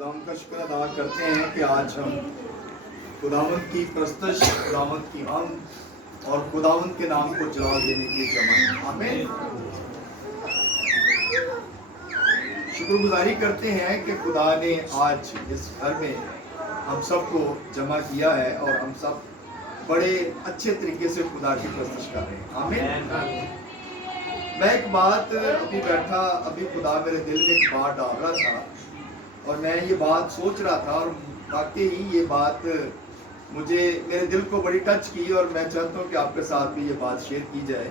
खुदावंद का शुक्र अदा करते हैं कि आज हम खुदावंद की प्रस्तश, खुदावंद की हमद और खुदावंद के नाम को जलाल देने के लिए जमा हैं। आमीन। शुक्रगुजारी करते हैं कि खुदा ने आज इस घर में हम सबको जमा किया है और हम सब बड़े अच्छे तरीके से खुदा की प्रस्तश कर रहे हैं। आमीन। मैं एक बात अभी खुदा मेरे दिल में एक बात डाल रहा था और मैं ये बात सोच रहा था और वाकई ही ये बात मुझे मेरे दिल को बड़ी टच की और मैं चाहता हूँ कि आपके साथ भी ये बात शेयर की जाए।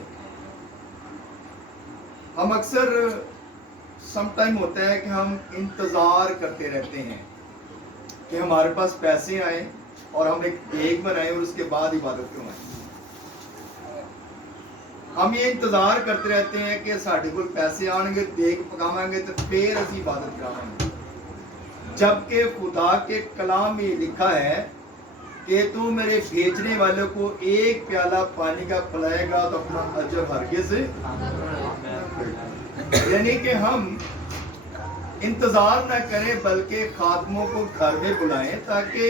हम अक्सर समटाइम होता है कि हम इंतज़ार करते रहते हैं कि हमारे पास पैसे आए और हम एक देग बनाएं और उसके बाद इबादत करवाएं। हम ये इंतजार करते रहते हैं कि साढ़े को पैसे आएंगे, देग पकावांगे तो फिर असी इबादत करावांगे, जबकि खुदा के कलाम में लिखा है कि तू मेरे भेजने वाले को एक प्याला पानी का पिलाएगा तो अपना अजर हरगिज़, यानी कि हम इंतजार न करें बल्कि खादमों को घर में बुलाएं ताकि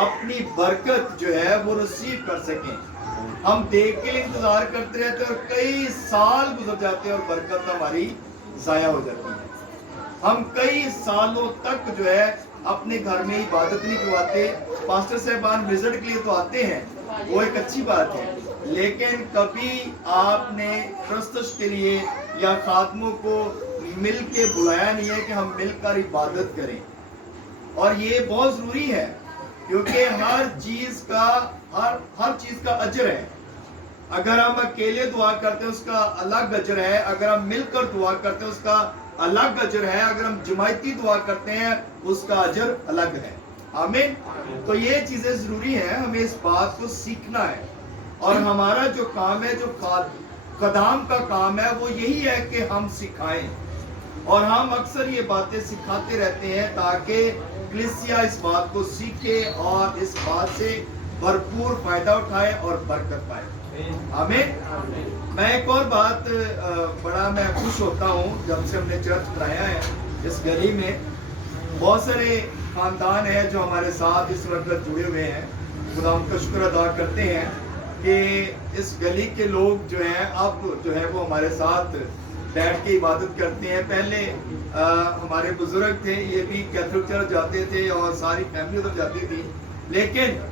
अपनी बरकत जो है वो रिसीव कर सकें। हम देख के लिए इंतजार करते रहते हैं और कई साल गुजर जाते हैं और बरकत हमारी जाया हो जाती है। हम कई सालों तक जो है अपने घर में इबादत नहीं करवाते। पास्टर साहबान विजिट के लिए तो आते हैं, वो एक अच्छी बात है, लेकिन कभी आपने प्रस्तश के लिए या खादमों को मिल के बुलाया नहीं है कि हम मिलकर इबादत करें। और ये बहुत जरूरी है क्योंकि हर चीज का अजर है। अगर हम अकेले दुआ करते हैं उसका अलग अजर है, अगर हम मिलकर दुआ करते हैं उसका अलग अजर है, अगर हम जमायती दुआ करते हैं उसका अजर अलग है। आमीन। तो ये चीजें जरूरी है, हमें इस बात को सीखना है और हमारा जो काम है, जो कदाम का काम है, वो यही है कि हम सिखाएं और हम अक्सर ये बातें सिखाते रहते हैं ताकि कलीसिया इस बात को सीखे और इस बात से भरपूर फायदा उठाए और बरकत पाए। आमीन। मैं एक और बात बड़ा मैं खुश होता हूँ, जब से हमने चर्च बनाया है इस गली में बहुत सारे खानदान है जो हमारे साथ इस वक्त जुड़े हुए हैं। खुदा उनका शुक्र अदा करते हैं कि इस गली के लोग जो हैं अब जो है वो हमारे साथ बैठ के इबादत करते हैं। पहले हमारे बुजुर्ग थे, ये भी कैथोलिक चर्च जाते थे और सारी फैमिली उधर जाती थी, लेकिन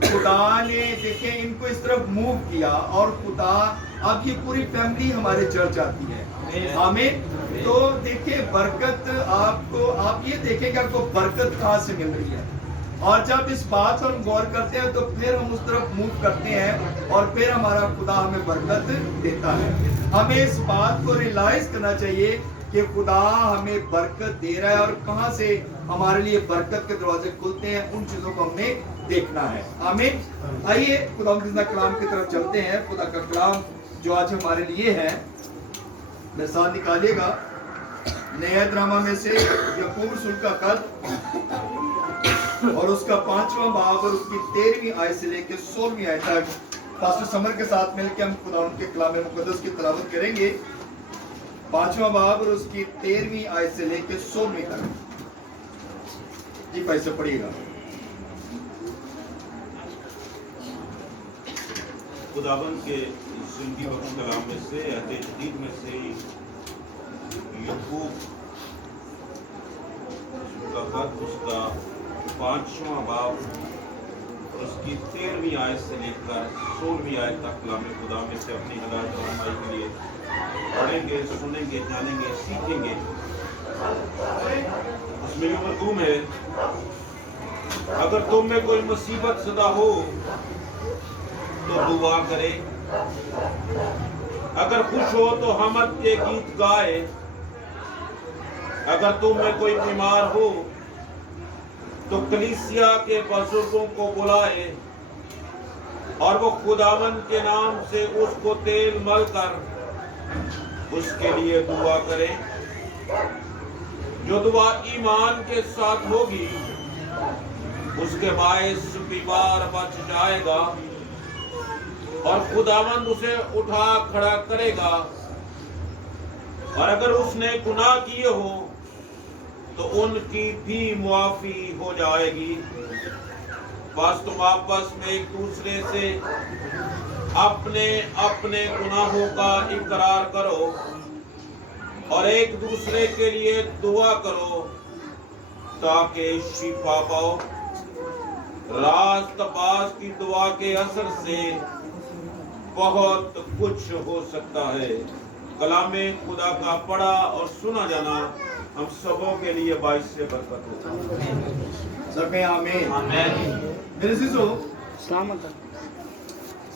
खुदा ने देखे इनको इस तरफ मूव किया और खुदा अब ये पूरी फैमिली हमारे चर्च आती है। आमीन। तो देखिए बरकत आपको, आप ये देखें कि आपको बरकत कहाँ से मिल रही है और जब इस बात पर हम गौर करते हैं तो फिर हम उस तरफ मूव करते हैं और फिर हमारा खुदा हमें बरकत देता है। हमें इस बात को रियलाइज करना चाहिए कि खुदा हमें बरकत दे रहा है और कहां से हमारे लिए बरकत के दरवाजे खुलते हैं, उन चीजों को हमने देखना है। आमीन। आइए खुदा के कलाम की तरफ चलते हैं। खुदा का कलाम जो आज हमारे लिए है, मेरे साथ निकालिएगा नया ड्रामा में से याकूब रसूल का खत और उसका 5वां बाब और उसकी 13वीं आयत से लेकर 16वीं आयत तक पास्टर समर के साथ मिलकर हम खुदा उनके कलाम मुकद्दस की तिलावत करेंगे। 5वां बाब और उसकी 13वीं आयत से लेकर 16वीं तक। जी भाई से पढ़िएगा। खुदाबंद के जिंदगी बख्श कलाम में से अहद जदीद में से याकूब का खत उसका 5वां बाब और उसकी 13वीं आयत से लेकर 16वीं आयत तक कलाम खुदा में से अपनी हिदायत रहनुमाई के लिए पढ़ेंगे, सुनेंगे, जानेंगे, सीखेंगे। उसमें भी मरकूम है, अगर तुम में कोई मुसीबत ज़दा हो तो दुआ करे, अगर खुश हो तो हमद के गीत गाए, अगर तुम में कोई बीमार हो तो कलीसिया के बुजुर्गों को बुलाए और वो खुदावंद के नाम से उसको तेल मल कर उसके लिए दुआ करे। जो दुआ ईमान के साथ होगी उसके बायस बीमार बच जाएगा और खुदावंद उसे उठा खड़ा करेगा। और अगर उसने गुनाह किए हो तो उनकी भी मुआफी हो जाएगी। बस तुम आपस में एक दूसरे से अपने अपने गुनाहों का इकरार करो और एक दूसरे के लिए दुआ करो ताकि शिफा पाओ। रास्तबाज की दुआ के असर से बहुत कुछ हो सकता है। कलामे खुदा का पढ़ा और सुना जाना हम सबों के लिए बाइस से बरकत हो। सब में आमीन। मेरे अज़ीज़ों, सलामत।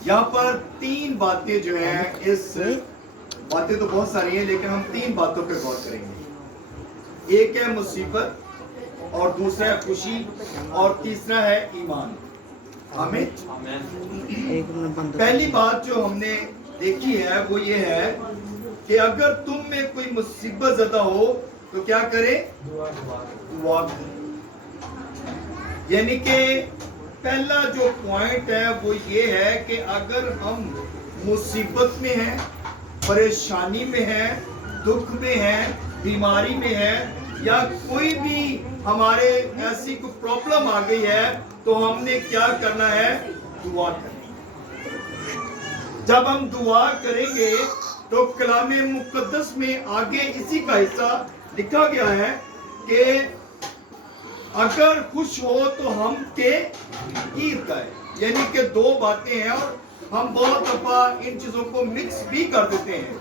यहाँ पर तीन बातें जो हैं, इस बातें तो बहुत सारी हैं लेकिन हम तीन बातों पे गौर करेंगे। एक है मुसीबत, और दूसरा है खुशी, और तीसरा है ईमान। आमीन। पहली बात जो हमने देखी है वो ये है कि अगर तुम में कोई मुसीबत ज़दा हो तो क्या करे? दुआ करें। यानी कि पहला जो पॉइंट है वो ये है कि अगर हम मुसीबत में हैं, परेशानी में हैं, दुख में हैं, बीमारी में हैं, या कोई भी हमारे ऐसी कोई प्रॉब्लम आ गई है, तो हमने क्या करना है? दुआ करनी। जब हम दुआ करेंगे तो कलामे मुकद्दस में आगे इसी का हिस्सा लिखा गया है कि अगर खुश हो तो हम के गीत गाए। यानी कि दो बातें हैं और हम बहुत दफा इन चीजों को मिक्स भी कर देते हैं।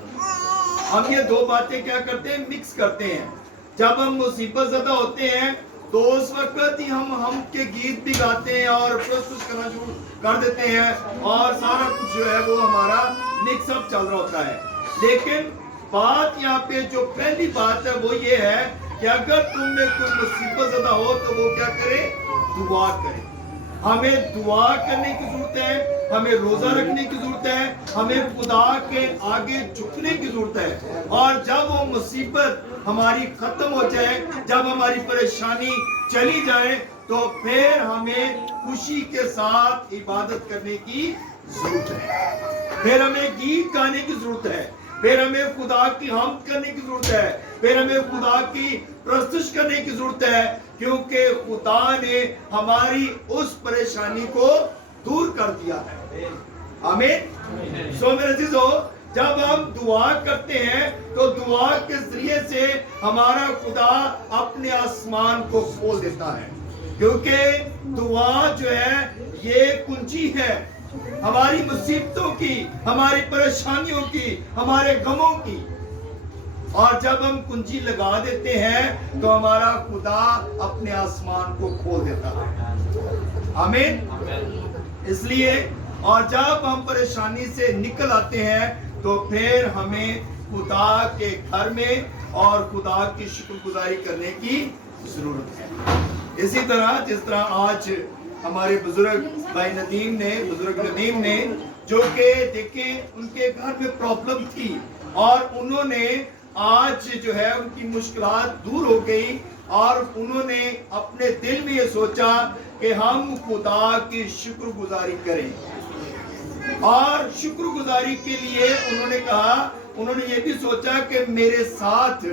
हम ये दो बातें क्या करते हैं? मिक्स करते हैं। जब हम मुसीबत ज़दा होते हैं तो उस वक्त ही हम के गीत भी गाते हैं और प्रस्तुत करना शुरू कर देते हैं और सारा कुछ जो है वो हमारा मिक्सअप चल रहा होता है। लेकिन बात यहाँ पे जो पहली बात है वो ये है कि अगर तुम में कोई मुसीबत ज़दा हो तो वो क्या करे? दुआ करे। हमें दुआ करने की जरूरत है, हमें रोजा रखने की जरूरत है, हमें खुदा के आगे झुकने की जरूरत है। और जब वो मुसीबत हमारी खत्म हो जाए, जब हमारी परेशानी चली जाए, तो फिर हमें खुशी के साथ इबादत करने की जरूरत है। फिर हमें गीत गाने की जरूरत है, फिर हमें खुदा की हमद करने की जरूरत है, फिर हमें खुदा की प्रस्तुत करने की जरूरत है, क्योंकि खुदा ने हमारी उस परेशानी को दूर कर दिया है। आमीन। सो मेरे अज़ीज़ों, जब हम दुआ करते हैं तो दुआ के जरिए से हमारा खुदा अपने आसमान को खोल देता है, क्योंकि दुआ जो है ये कुंजी है हमारी मुसीबतों की, हमारी परेशानियों की, हमारे गमों की। और जब हम कुंजी लगा देते हैं तो हमारा खुदा अपने आसमान को खोल देता है। आमीन। इसलिए और जब हम परेशानी से निकल आते हैं तो फिर हमें खुदा के घर में और खुदा की शुक्रगुजारी करने की जरूरत है। इसी तरह जिस तरह आज हमारे बुजुर्ग भाई बुजुर्ग नदीम ने जो कि देखें उनके घर में प्रॉब्लम थी और उन्होंने आज जो है उनकी मुश्किलात दूर हो गई और उन्होंने अपने दिल में ये सोचा कि हम खुदा की शुक्रगुजारी करें। और शुक्रगुजारी के लिए उन्होंने ये भी सोचा कि मेरे साथ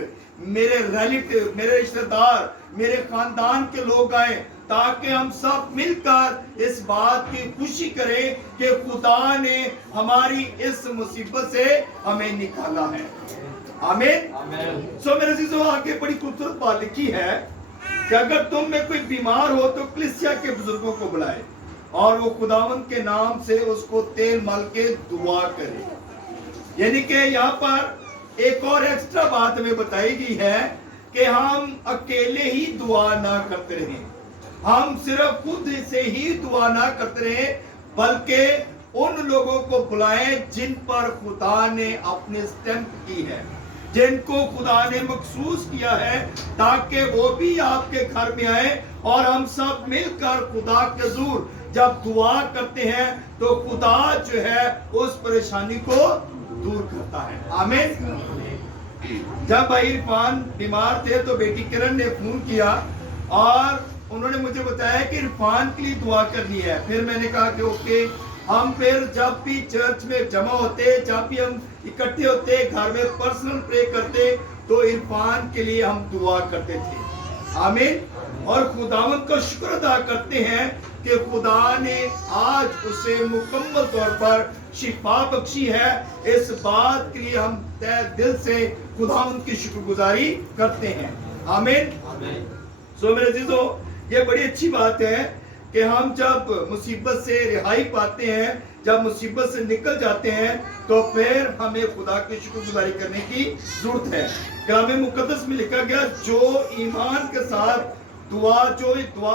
मेरे रिलेटिव, मेरे रिश्तेदार, मेरे खानदान के लोग आए ताकि हम सब मिलकर इस बात की खुशी करें कि खुदा ने हमारी इस मुसीबत से हमें निकाला है। आमीन। सो मेरे अज़ीज़ों, आगे बड़ी खूबसूरत बात लिखी है कि अगर तुम में कोई बीमार हो तो कलीसिया के बुजुर्गों को बुलाए और वो खुदावंद के नाम से उसको तेल मल के दुआ करे। यानी कि यहाँ पर एक और एक्स्ट्रा बात हमें बताई गई है कि हम अकेले ही दुआ ना करते रहें, हम सिर्फ खुद से ही दुआ ना करते रहें, बल्कि उन लोगों को बुलाएं जिन पर खुदा ने अपने स्टैंप की है, जिनको खुदा ने मखसूस किया है, ताकि वो भी आपके घर में आए और हम सब मिलकर खुदा के हुज़ूर जब दुआ करते हैं तो खुदा जो है उस परेशानी को दूर करता है। आमीन। जब भाई इरफान बीमार थे तो बेटी किरण ने फोन किया और उन्होंने मुझे बताया कि इरफान के लिए दुआ करनी है। फिर मैंने कहा कि ओके। हम फिर जब भी चर्च में जमा होते, जब भी हम इकट्ठे होते, घर में पर्सनल प्रे करते तो इरफान के लिए हम दुआ करते थे। आमीन। और खुदावंद का शुक्र अदा करते हैं कि खुदा ने आज उसे मुकम्मल तौर पर शिफा बख्शी है। इस बात के लिए हम तहे दिल से खुदावंद की शुक्रगुजारी करते हैं। आमीन। सो मेरे अजीजों, ये बड़ी अच्छी बात है कि हम जब मुसीबत से रिहाई पाते हैं, जब मुसीबत से निकल जाते हैं, तो फिर हमें खुदा की शुक्रगुजारी करने की जरूरत है। कलाम मुकद्दस में लिखा गया, जो ईमान के साथ दुआ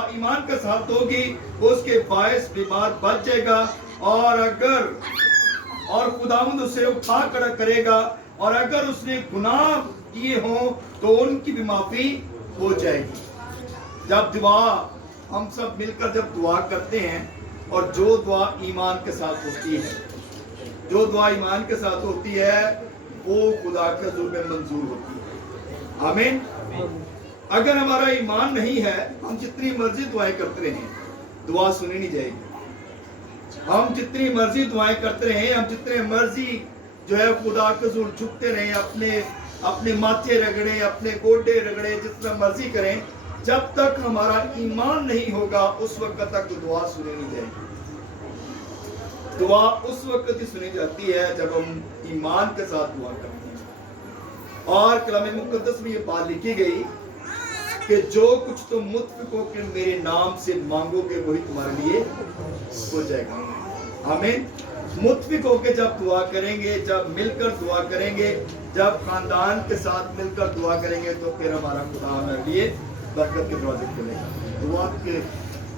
ईमान के साथ होगी, उसके बायस बीमार बच जाएगा, और खुदावंद उसे उठा खड़ा करेगा, और अगर उसने गुनाह किए हों तो उनकी भी माफी हो जाएगी। जब दुआ हम सब मिलकर जब दुआ करते हैं, और जो दुआ ईमान के साथ होती है, जो दुआ ईमान के साथ होती है, वो खुदा के हुजूर में मंजूर होती है। आमीन। अगर हमारा ईमान नहीं है, हम जितनी मर्जी दुआएं करते रहें, दुआ सुनी नहीं जाएगी। हम जितनी मर्जी दुआएं करते रहें, हम जितने मर्जी जो है खुदा के हुजूर झुकते रहें, अपने माथे रगड़े, अपने गोडे रगड़े, जितना मर्जी करें, जब तक हमारा ईमान नहीं होगा, उस वक्त तक दुआ सुनी नहीं जाएगी। दुआ उस वक्त ही सुनी जाती है जब हम ईमान के साथ दुआ करते हैं। और कलाम मुकद्दस में ये बात लिखी गई कि जो कुछ तुम मुत्फिक होकर मेरे नाम से मांगोगे, वही तुम्हारे लिए हो जाएगा। आमीन। मुत्फिक होकर जब दुआ करेंगे, जब मिलकर दुआ करेंगे, जब खानदान के साथ मिलकर दुआ करेंगे, तो फिर हमारा खुदा हमारे लिए बरकत के दरवाजे खोलेगा। दुआ के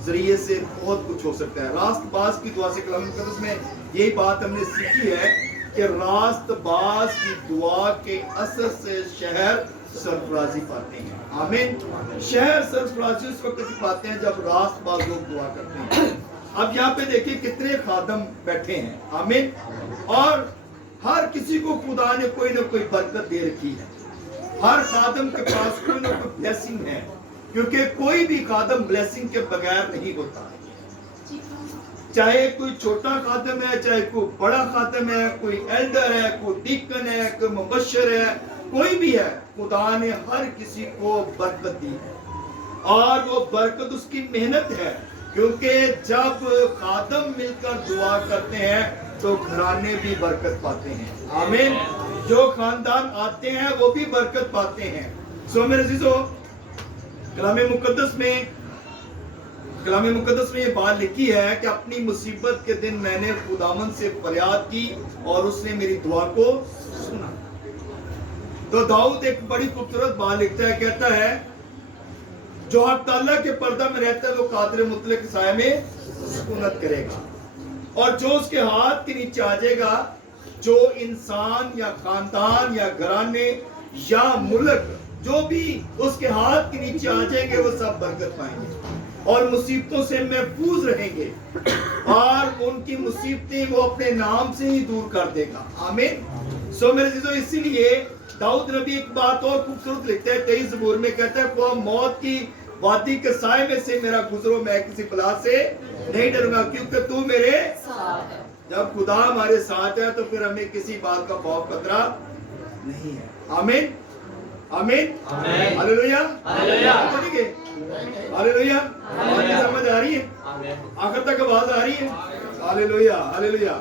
जरिए से बहुत कुछ हो सकता है। रास्तबाज की दुआ से कलाम मुकद्दस में यही बात हमने सीखी है कि रास्तबाज की दुआ के असर से शहर सरफराजी पाते हैं। आमीन। शहर सरफराजी उस वक्त पाते हैं जब रास्तबाज लोग दुआ करते हैं। अब यहाँ पे देखिए कितने खादम बैठे हैं। आमीन। और हर किसी को खुदा ने कोई ना कोई बरकत दे रखी है। हर खादम के पास कोई ना कोई ब्लेसिंग है, क्योंकि कोई भी खादम ब्लेसिंग के बगैर नहीं होता। चाहे कोई छोटा खादम है, चाहे कोई बड़ा खादम है, कोई एल्डर है, कोई डीकन है, कोई मुबश्शिर है, कोई भी है, खुदा ने हर किसी को बरकत दी है। और वो बरकत उसकी मेहनत है, क्योंकि जब खादम मिलकर दुआ करते हैं तो घराने भी बरकत पाते हैं। आमीन। जो खानदान आते हैं वो भी बरकत पाते हैं। सो मेरे अजीजों, कलाम मुकद्दस में ये बात लिखी है कि अपनी मुसीबत के दिन मैंने खुदावंद से फरियाद की और उसने मेरी दुआ को सुना। तो दाऊद एक बड़ी खूबसूरत बात लिखता है, कहता है, जो हक ताला के पर्दा में रहता है वो कादिर मुतलक के साए में सुकूनत करेगा, और जो उसके हाथ के नीचे आ जाएगा, जो इंसान या खानदान या घराने या मुल्क जो भी उसके हाथ के नीचे आ जाएंगे, वो सब बरकत पाएंगे और मुसीबतों से महफूज रहेंगे, और उनकी मुसीबतें वो अपने नाम से ही दूर कर देगा। आमीन। सो मेरे चीजों, इसीलिए दाऊद नबी एक बात और खूबसूरत लिखते हैं 23 ज़बूर में, कहता है, वो मौत की वादी के साए में से मेरा गुजरो, मैं किसी बला से नहीं डरूंगा, क्योंकि तू मेरे साथ है। जब खुदा हमारे साथ है तो फिर हमें किसी बात का खौफ खतरा नहीं है। आमीन। आमीन। हालेलुया। हालेलुया। हालेलुया। समझ आ रही है? आखिर तक आवाज आ रही है? हालेलुया। हालेलुया।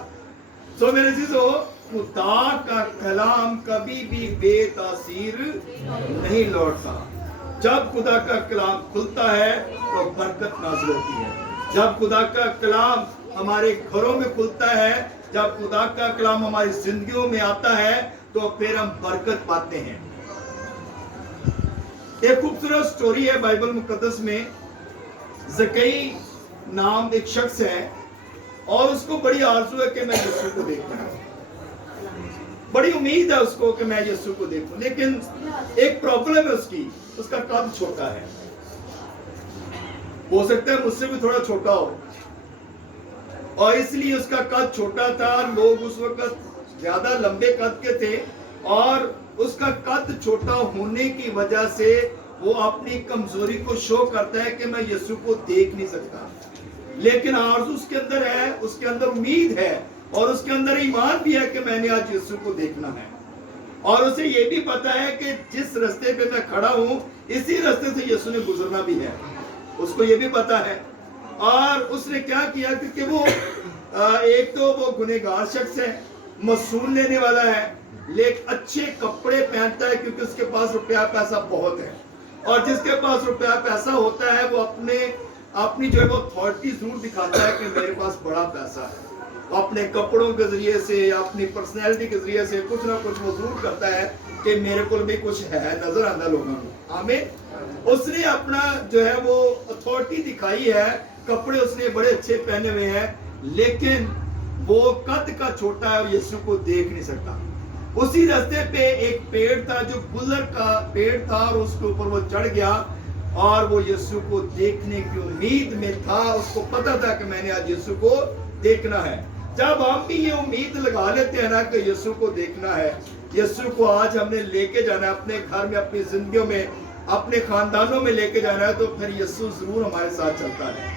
सो मेरे चीजों, खुदा का कलाम कभी भी बेतासीर नहीं लौटता। जब खुदा का कलाम खुलता है तो बरकत नाज़िल होती है। जब खुदा का कलाम हमारे घरों में खुलता है, जब खुदा का कलाम हमारी जिंदगियों में आता है, तो फिर हम बरकत पाते हैं। एक खूबसूरत स्टोरी है बाइबल मुकद्दस में। ज़कई नाम एक शख्स है और उसको बड़ी आरज़ू है कि मैं यीशु को देखूं। बड़ी उम्मीद है उसको कि मैं यीशु को देखूं, लेकिन एक प्रॉब्लम है उसकी, उसका कद छोटा है। हो सकता है मुझसे भी थोड़ा छोटा हो, और इसलिए उसका कद छोटा था। लोग उस वक्त ज्यादा लंबे कद के थे, और उसका कद छोटा होने की वजह से वो अपनी कमजोरी को शो करता है कि मैं यीशु को देख नहीं सकता, लेकिन आरज़ू उसके अंदर है, उसके अंदर उम्मीद है, और उसके अंदर ईमान भी है कि मैंने आज यीशु को देखना है। اور اسے یہ بھی پتا ہے کہ جس رستے پہ میں کھڑا ہوں اسی رستے سے یسوع نے گزرنا بھی ہے، اس کو یہ بھی پتا ہے۔ اور اس نے کیا کیا، کیونکہ وہ ایک تو وہ گنہگار شخص ہے، مصول لینے والا ہے، لیکن اچھے کپڑے پہنتا ہے کیونکہ اس کے پاس روپیہ پیسہ بہت ہے، اور جس کے پاس روپیہ پیسہ ہوتا ہے وہ اپنی جو ہے وہ اتھارٹی ضرور دکھاتا ہے کہ میرے پاس بڑا پیسہ ہے، اپنے کپڑوں کے ذریعے سے یا اپنی پرسنالٹی کے ذریعے سے کچھ نہ کچھ وہ ضرور کرتا ہے کہ میرے کو بھی کچھ ہے، نظر آتا لوگوں کو۔ آمین۔ اس نے اپنا جو ہے وہ اتھارٹی دکھائی ہے، کپڑے اس نے بڑے اچھے پہنے ہوئے ہیں، لیکن وہ قد کا چھوٹا ہے اور یسوع کو دیکھ نہیں سکتا۔ اسی راستے پہ ایک پیڑ تھا جو گلر کا پیڑ تھا، اور اس کے اوپر وہ چڑھ گیا اور وہ یسوع کو دیکھنے کی امید میں تھا، اس کو پتا تھا کہ میں نے آج یسوع کو دیکھنا ہے۔ جب ہم بھی یہ امید لگا لیتے ہیں نا کہ یسوع کو دیکھنا ہے، یسوع کو آج ہم نے لے کے جانا ہے اپنے گھر میں، اپنی زندگیوں میں، اپنے خاندانوں میں لے کے جانا ہے، تو پھر یسوع ضرور ہمارے ساتھ چلتا ہے۔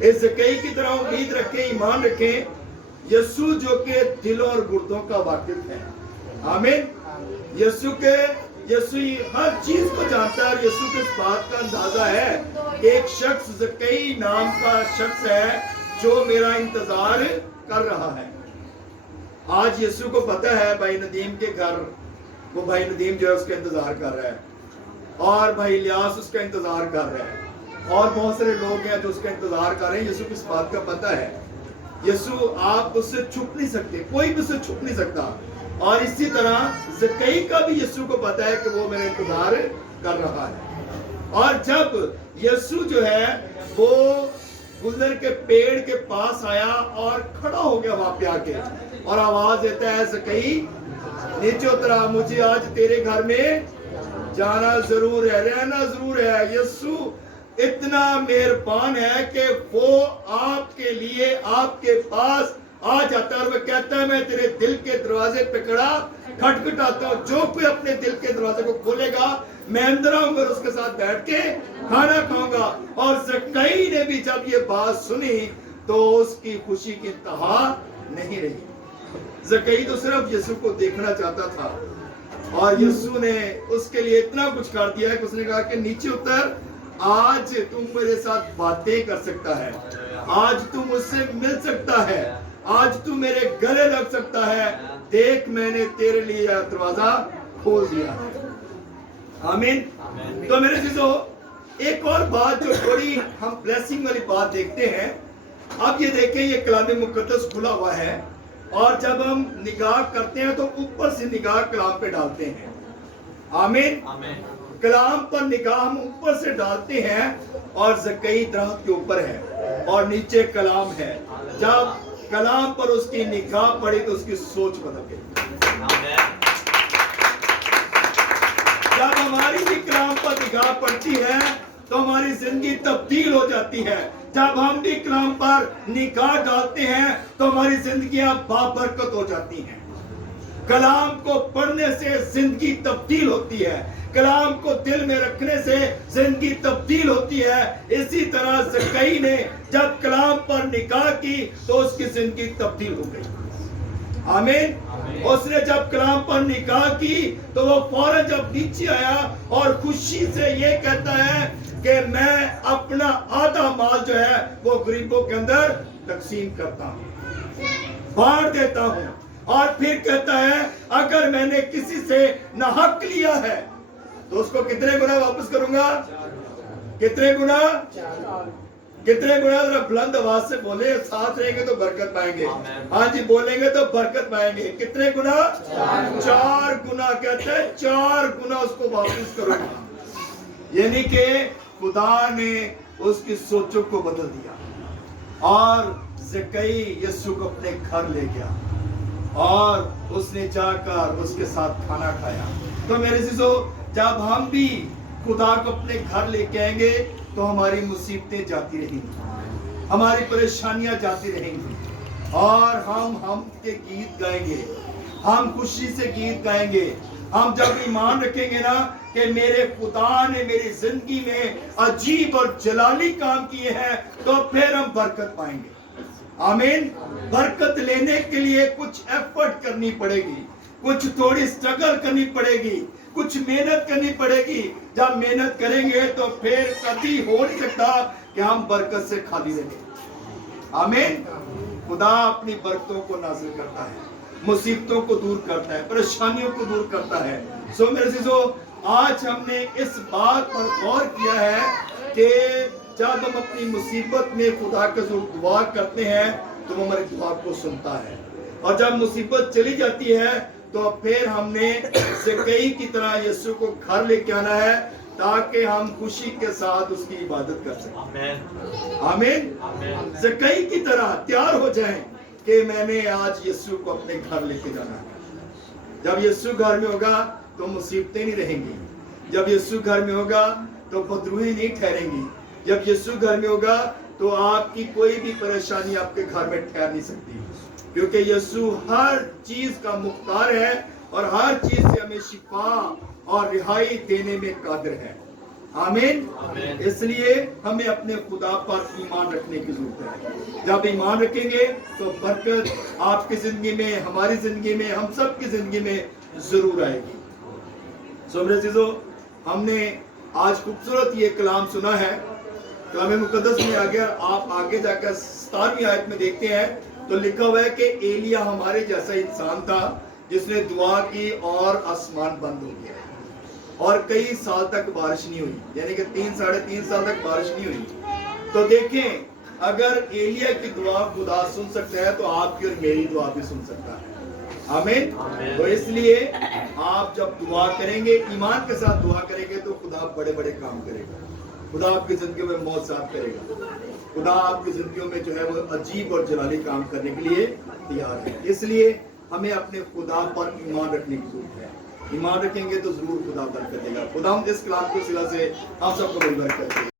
اس زکئی کی طرح امید رکھیں، ایمان رکھیں، یسوع جو کہ دلوں اور گردوں کا واقف ہے۔ آمین۔ یسوع ہر چیز کو جانتا ہے، اور یسوع کے اس بات کا اندازہ ہے کہ ایک شخص زکئی نام کا شخص ہے جو میرا انتظار کر رہا ہے۔ آج یسوع کو پتا ہے بھائی ندیم کے گھر، وہ بھائی ندیم جو ہے اس کا انتظار کر رہا ہے، اور بھائی الیاس اس کا انتظار کر رہا ہے، اور بہت سارے لوگ ہیں جو اس کا انتظار کر رہے ہیں۔ یسوع کو اس بات کا پتا ہے، یسوع آپ اس سے چھپ نہیں سکتے، کوئی بھی اس سے چھپ نہیں سکتا۔ اور اسی طرح زکئی کا بھی یسوع کو پتا ہے کہ وہ میرا انتظار کر رہا ہے۔ اور جب یسوع جو ہے وہ گلر کے پیڑ کے پاس آیا اور کھڑا ہو گیا وہاں پہ آ کے، اور آواز دیتا ہے زکئی نیچے اترا، مجھے آج تیرے گھر میں جانا ضرور ہے، رہنا ضرور ہے۔ یسوع اتنا مہربان ہے کہ وہ آپ کے لیے آپ کے پاس آ جاتا ہے، اور وہ کہتا ہے میں تیرے دل کے دروازے پہ کھڑا کھٹکھٹاتا ہوں، جو کوئی اپنے دل کے دروازے کو کھولے گا میں اندر آؤں گا اور اس کے ساتھ بیٹھ کے کھانا کھاؤں گا۔ اور زکئی نے بھی جب یہ بات سنی تو اس کی خوشی کی انتہا نہیں رہی۔ زکئی تو صرف یسوع کو دیکھنا چاہتا تھا، اور یسوع نے اس کے لیے اتنا کچھ کر دیا کہ اس نے کہا کہ نیچے اتر، آج تم میرے ساتھ باتیں کر سکتا ہے، آج تم مجھ سے مل سکتا ہے، آج تم میرے گلے لگ سکتا ہے، دیکھ میں نے تیرے لیے دروازہ کھول دیا۔ آمین۔ تو میرے عزیزو، ایک اور بات جو تھوڑی ہم بلیسنگ والی بات دیکھتے ہیں، اب یہ دیکھیں یہ کلام مقدس کھلا ہوا ہے، اور جب ہم نگاہ کرتے ہیں تو اوپر سے نگاہ کلام پہ ڈالتے ہیں۔ آمین۔ کلام پر نگاہ ہم اوپر سے ڈالتے ہیں، اور زکئی درخت کے اوپر ہے اور نیچے کلام ہے۔ جب کلام پر اس کی نگاہ پڑی تو اس کی سوچ بدل گئی۔ جب ہماری بھی کلام پر نگاہ پڑتی ہے تو ہماری زندگی تبدیل ہو جاتی ہے۔ جب ہم بھی کلام پر نگاہ ڈالتے ہیں تو ہماری زندگیاں بابرکت ہو جاتی ہیں۔ کلام کو پڑھنے سے زندگی تبدیل ہوتی ہے، کلام کو دل میں رکھنے سے زندگی تبدیل ہوتی ہے۔ اسی طرح زکئی نے جب کلام پر نگاہ کی تو اس کی زندگی تبدیل ہو گئی۔ آمین۔ اس نے جب کلام پر نگاہ کی تو وہ فوراً جب نیچے آیا اور خوشی سے یہ کہتا ہے کہ میں اپنا آدھا مال جو ہے وہ غریبوں کے اندر تقسیم کرتا ہوں، بانٹ دیتا ہوں، اور پھر کہتا ہے اگر میں نے کسی سے ناحق لیا ہے تو اس کو کتنے گنا واپس کروں گا؟ کتنے گنا؟ کتنے گنا؟ ذرا بلند آواز سے بولے، ساتھ رہیں گے تو برکت پائیں گے۔ ہاں جی، بولیں گے تو برکت پائیں گے۔ کتنے گنا؟ 4 گنا۔ کہتے ہیں 4 گنا اس کو واپس کروں گا۔ یعنی کہ خدا نے اس کی سوچوں کو بدل دیا، اور زکئی یسوع کو اپنے گھر لے گیا، اور اس نے جا کر اس کے ساتھ کھانا کھایا۔ تو میرے عزیزو، جب ہم بھی خدا کو اپنے گھر لے کے آئیں گے تو ہماری مصیبتیں جاتی رہیں گی، ہماری پریشانیاں جاتی رہیں گی، اور ہم کے گیت گائیں گے، ہم خوشی سے گیت گائیں گے۔ ہم جب ایمان رکھیں گے نا کہ میرے خدا نے میری زندگی میں عجیب اور جلالی کام کیے ہیں، تو پھر ہم برکت پائیں گے۔ آمین۔ برکت لینے کے لیے کچھ ایفرٹ کرنی پڑے گی، कुछ थोड़ी स्ट्रगल करनी पड़ेगी, कुछ मेहनत करनी पड़ेगी। जब मेहनत करेंगे तो फिर कभी हो नहीं सकता कि हम बरकत से खाली रहें। आमीन। खुदा अपनी बरकतों को नाज़िल करता है, मुसीबतों को दूर करता है, परेशानियों को दूर करता है। सो मेरे अज़ीज़ों, आज हमने इस बात पर गौर किया है कि जब हम अपनी मुसीबत में खुदा के जो दुआ करते हैं तो वो हमारी दुआ को सुनता है, और जब मुसीबत चली जाती है तो फिर हमने ज़कई की तरह यीशु को घर लेके आना है ताकि हम खुशी के साथ उसकी इबादत कर सकें। आमीन। ज़कई की तरह तैयार हो जाएं कि मैंने आज यीशु को अपने घर लेके जाना है। जब यीशु घर में होगा तो मुसीबतें नहीं रहेंगी, जब यीशु घर में होगा तो बदरूही नहीं ठहरेंगी, जब यीशु घर में होगा तो आपकी कोई भी परेशानी आपके घर में ठहर नहीं सकती, क्योंकि यीशु हर चीज का मुख्तार है और हर चीज से हमें शिफा और रिहाई देने में कादिर है। आमीन। इसलिए हमें अपने खुदा पर ईमान रखने की जरूरत है। जब ईमान रखेंगे तो बरकत आपकी जिंदगी में, हमारी जिंदगी में, हम सब की जिंदगी में जरूर आएगी। सो मेरे अज़ीज़ों, हमने आज खूबसूरत ये कलाम सुना है। कलाम मुकद्दस में अगर आप आगे जाकर 17वीं आयत में देखते हैं तो लिखा हुआ है कि एलिया हमारे जैसा इंसान था जिसने दुआ की और आसमान बंद हो गया और कई साल तक बारिश नहीं हुई, यानी कि 3-3.5 साल तक बारिश नहीं हुई। तो देखें, अगर एलिया की दुआ खुदा सुन सकता है तो आपकी और मेरी दुआ भी सुन सकता है। आमीन। तो इसलिए आप जब दुआ करेंगे, ईमान के साथ दुआ करेंगे तो खुदा बड़े बड़े काम करेगा। खुदा आपकी जिंदगी में मौजज़ात करेगा। खुदा आपकी जिंदगियों में जो है वो अजीब और जलाली काम करने के लिए तैयार है। इसलिए हमें अपने खुदा पर ईमान रखने की जरूरत है। ईमान रखेंगे तो जरूर खुदा बरकत देगा। खुदा हम इस कलाम के सिला से आप सबको बड़ी बरकत देगा।